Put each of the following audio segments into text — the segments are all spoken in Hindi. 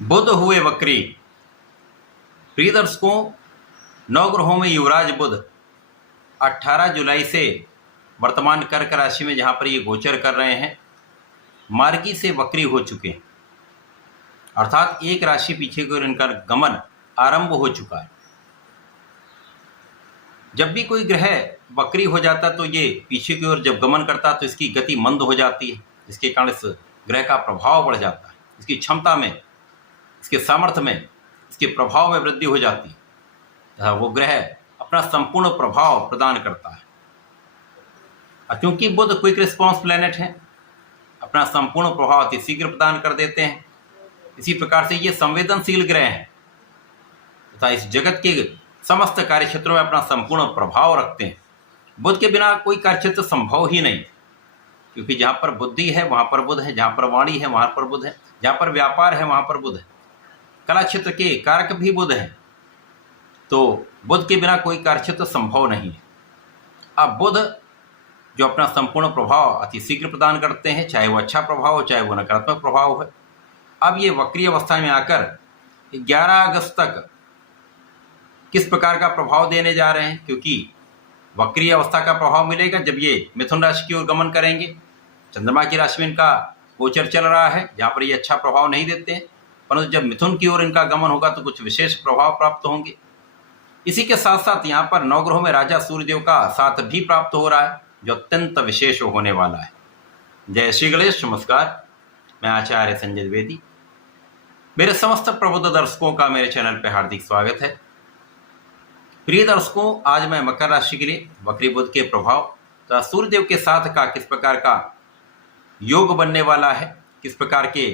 बुध हुए वक्री। प्रिय दर्शकों, नवग्रहों में युवराज बुध 18 जुलाई से वर्तमान कर्क राशि में जहां पर ये गोचर कर रहे हैं, मार्गी से वक्री हो चुके हैं, अर्थात एक राशि पीछे की ओर इनका गमन आरंभ हो चुका है। जब भी कोई ग्रह वक्री हो जाता तो ये पीछे की ओर जब गमन करता तो इसकी गति मंद हो जाती है, जिसके कारण इस ग्रह का प्रभाव बढ़ जाता है, इसकी क्षमता में, इसके सामर्थ्य में, इसके प्रभाव में वृद्धि हो जाती है। वो ग्रह अपना संपूर्ण प्रभाव प्रदान करता है। क्योंकि बुध क्विक रिस्पॉन्स प्लैनेट है, अपना संपूर्ण प्रभाव अति शीघ्र प्रदान कर देते हैं। इसी प्रकार से ये संवेदनशील ग्रह हैं तथा इस जगत के समस्त कार्य क्षेत्रों में अपना संपूर्ण प्रभाव रखते हैं। बुध के बिना कोई कार्य क्षेत्र संभव ही नहीं, क्योंकि जहाँ पर बुद्धि है वहाँ पर बुध है, जहाँ पर वाणी है वहाँ पर बुध है, जहाँ पर व्यापार है वहाँ पर बुध है। कला क्षेत्र के कारक भी बुध हैं, तो बुध के बिना कोई कार्य क्षेत्र संभव नहीं है। अब बुध जो अपना संपूर्ण प्रभाव अति शीघ्र प्रदान करते हैं, चाहे वो अच्छा प्रभाव हो चाहे वो नकारात्मक प्रभाव हो। अब ये वक्री अवस्था में आकर 11 अगस्त तक किस प्रकार का प्रभाव देने जा रहे हैं, क्योंकि वक्री अवस्था का प्रभाव मिलेगा जब ये मिथुन राशि की ओर गमन करेंगे। चंद्रमा की राशि में इनका गोचर चल रहा है, जहाँ पर ये अच्छा प्रभाव नहीं देते हैं, परंतु जब मिथुन की ओर इनका गमन होगा तो कुछ विशेष प्रभाव प्राप्त होंगे। इसी के साथ साथ यहाँ पर नवग्रहों में राजा सूर्यदेव का साथ भी प्राप्त हो रहा है, जो अत्यंत विशेष होने वाला है। जय श्री गणेश। नमस्कार, मैं आचार्य संजय द्विवेदी। मेरे समस्त प्रबुद्ध दर्शकों का मेरे चैनल पर हार्दिक स्वागत है। प्रिय दर्शकों, आज मैं मकर राशि के लिए वक्री बुध के प्रभाव तथा सूर्यदेव के साथ का किस प्रकार का योग बनने वाला है, किस प्रकार के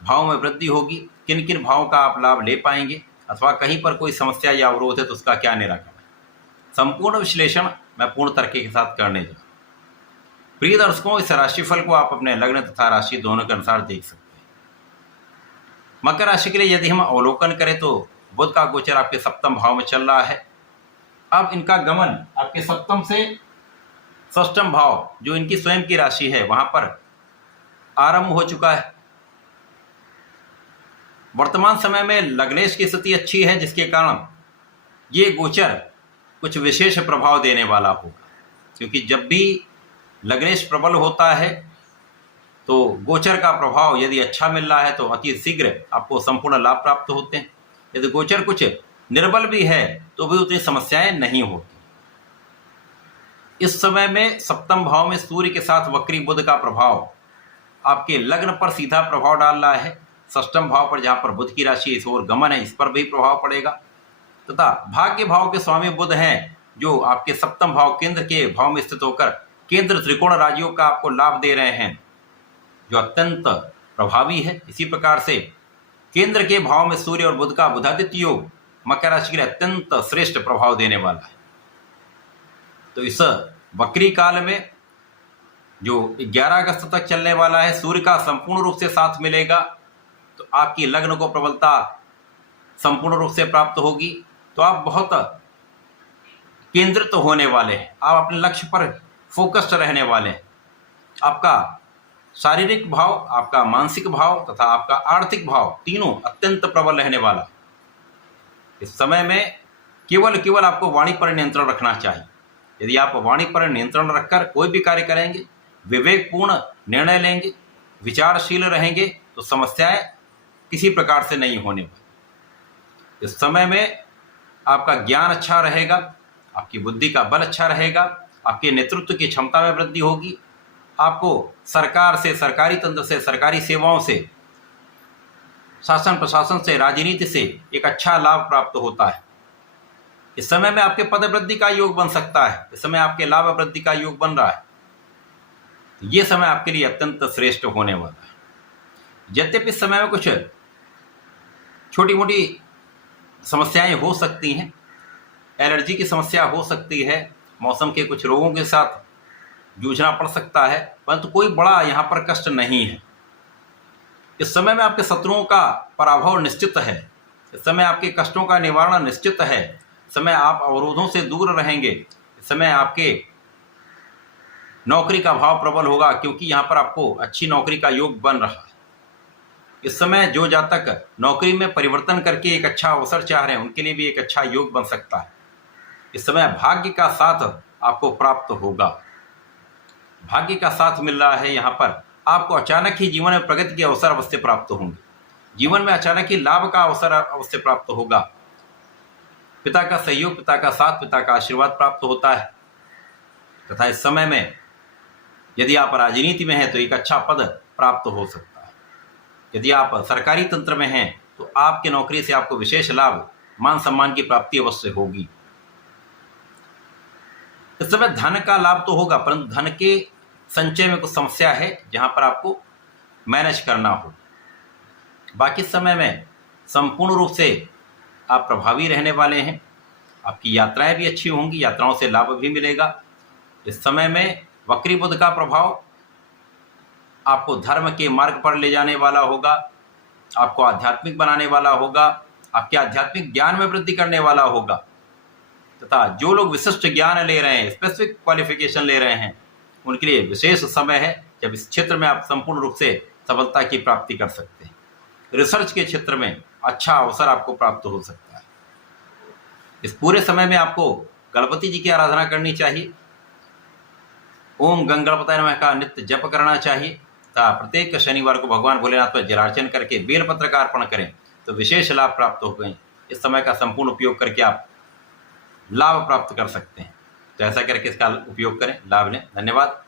भाव में वृद्धि होगी, किन किन भावों का आप लाभ ले पाएंगे, अथवा कहीं पर कोई समस्या या अवरोध है तो उसका क्या निराकरण है, संपूर्ण विश्लेषण मैं पूर्ण तर्क के साथ करने जा रहा हूं। प्रिय दर्शकों, इस राशिफल को आप अपने लग्न तथा राशि दोनों के अनुसार देख सकते हैं। मकर राशि के लिए यदि हम अवलोकन करें तो बुध का गोचर आपके सप्तम भाव में चल रहा है। अब इनका गमन आपके सप्तम से षष्ठम भाव, जो इनकी स्वयं की राशि है, वहां पर आरंभ हो चुका है। वर्तमान समय में लग्नेश की स्थिति अच्छी है, जिसके कारण ये गोचर कुछ विशेष प्रभाव देने वाला होगा, क्योंकि जब भी लग्नेश प्रबल होता है तो गोचर का प्रभाव यदि अच्छा मिल रहा है तो अति शीघ्र आपको संपूर्ण लाभ प्राप्त होते हैं। यदि गोचर कुछ निर्बल भी है तो भी उतनी समस्याएं नहीं होती। इस समय में सप्तम भाव में सूर्य के साथ वक्री बुध का प्रभाव आपके लग्न पर सीधा प्रभाव डाल रहा है। षष्ठम भाव पर जहां पर बुध की राशि इस ओर गमन है, इस पर भी प्रभाव पड़ेगा, तथा भाग्य भाव के स्वामी बुध हैं, जो आपके सप्तम भाव केंद्र के भाव में स्थित होकर केंद्र त्रिकोण राजियों का आपको लाभ दे रहे हैं, जो अत्यंत प्रभावी है। इसी प्रकार से केंद्र के भाव में सूर्य और बुध का बुधादित्य योग मकर राशि के लिए अत्यंत श्रेष्ठ प्रभाव देने वाला है। तो इस वक्री काल में जो 11 अगस्त तक चलने वाला है, सूर्य का संपूर्ण रूप से साथ मिलेगा तो आपकी लग्न को प्रबलता संपूर्ण रूप से प्राप्त होगी। तो आप बहुत केंद्रित होने वाले हैं, आप अपने लक्ष्य पर फोकस्ड रहने वाले हैं। आपका शारीरिक भाव, आपका मानसिक भाव तथा आपका आर्थिक भाव तीनों अत्यंत प्रबल रहने वाला। इस समय में केवल आपको वाणी पर नियंत्रण रखना चाहिए। यदि आप वाणी पर नियंत्रण रखकर कोई भी कार्य करेंगे, विवेकपूर्ण निर्णय लेंगे, विचारशील रहेंगे, तो समस्याएं किसी प्रकार से नहीं होने वाली। इस समय में आपका ज्ञान अच्छा रहेगा, आपकी बुद्धि का बल अच्छा रहेगा, आपके नेतृत्व की क्षमता में वृद्धि होगी। आपको सरकार से, सरकारी तंत्र से, सरकारी सेवाओं से, शासन प्रशासन से, राजनीति से एक अच्छा लाभ प्राप्त होता है। इस समय में आपके पद वृद्धि का योग बन सकता है, इस समय आपके लाभ वृद्धि का योग बन रहा है। ये समय आपके लिए अत्यंत श्रेष्ठ होने वाला है। यद्यपि इस समय में कुछ छोटी मोटी समस्याएं हो सकती हैं, एलर्जी की समस्या हो सकती है, मौसम के कुछ रोगों के साथ जूझना पड़ सकता है, परंतु कोई बड़ा यहाँ पर कष्ट नहीं है। इस समय में आपके शत्रुओं का पराभव निश्चित है, इस समय आपके कष्टों का निवारण निश्चित है, इस समय आप अवरोधों से दूर रहेंगे, इस समय आपके नौकरी का भाव प्रबल होगा, क्योंकि यहाँ पर आपको अच्छी नौकरी का योग बन रहा है। इस समय जो जातक नौकरी में परिवर्तन करके एक अच्छा अवसर चाह रहे हैं उनके लिए भी एक अच्छा योग बन सकता है। इस समय भाग्य का साथ आपको प्राप्त होगा। भाग्य का साथ मिल रहा है। यहाँ पर आपको अचानक ही जीवन में प्रगति के अवसर अवश्य प्राप्त होंगे। जीवन में अचानक ही लाभ का अवसर अवश्य प्राप्त होगा। पिता का सहयोग, पिता का साथ, पिता का आशीर्वाद प्राप्त होता है। तथा इस समय में यदि आप राजनीति में हैं तो एक अच्छा पद प्राप्त हो सकता है। यदि आप सरकारी तंत्र में हैं तो आपके नौकरी से आपको विशेष लाभ, मान सम्मान की प्राप्ति अवश्य होगी। इस समय धन का लाभ तो होगा, परंतु धन के संचय में कुछ समस्या है जहां पर आपको मैनेज करना हो। बाकी समय में संपूर्ण रूप से आप प्रभावी रहने वाले हैं। आपकी यात्राएं भी अच्छी होंगी, यात्राओं से लाभ भी मिलेगा। इस समय में वक्री बुध का प्रभाव आपको धर्म के मार्ग पर ले जाने वाला होगा, आपको आध्यात्मिक बनाने वाला होगा, आपके आध्यात्मिक ज्ञान में वृद्धि करने वाला होगा। तथा जो लोग विशिष्ट ज्ञान ले रहे हैं, स्पेसिफिक क्वालिफिकेशन ले रहे हैं, उनके लिए विशेष समय है जब इस क्षेत्र में आप संपूर्ण रूप से सफलता की प्राप्ति कर सकते हैं। रिसर्च के क्षेत्र में अच्छा अवसर आपको प्राप्त हो सकता है। इस पूरे समय में आपको गणपति जी की आराधना करनी चाहिए। ओम गंगणपताय नमः का नित्य जप करना चाहिए तथा प्रत्येक शनिवार को भगवान भोलेनाथ पर जलार्चन करके बेलपत्र का अर्पण करें तो विशेष लाभ प्राप्त हो गए। इस समय का संपूर्ण उपयोग करके आप लाभ प्राप्त कर सकते हैं। तो ऐसा करके इसका उपयोग करें, लाभ लें। धन्यवाद,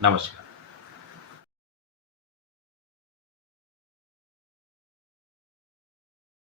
नमस्कार।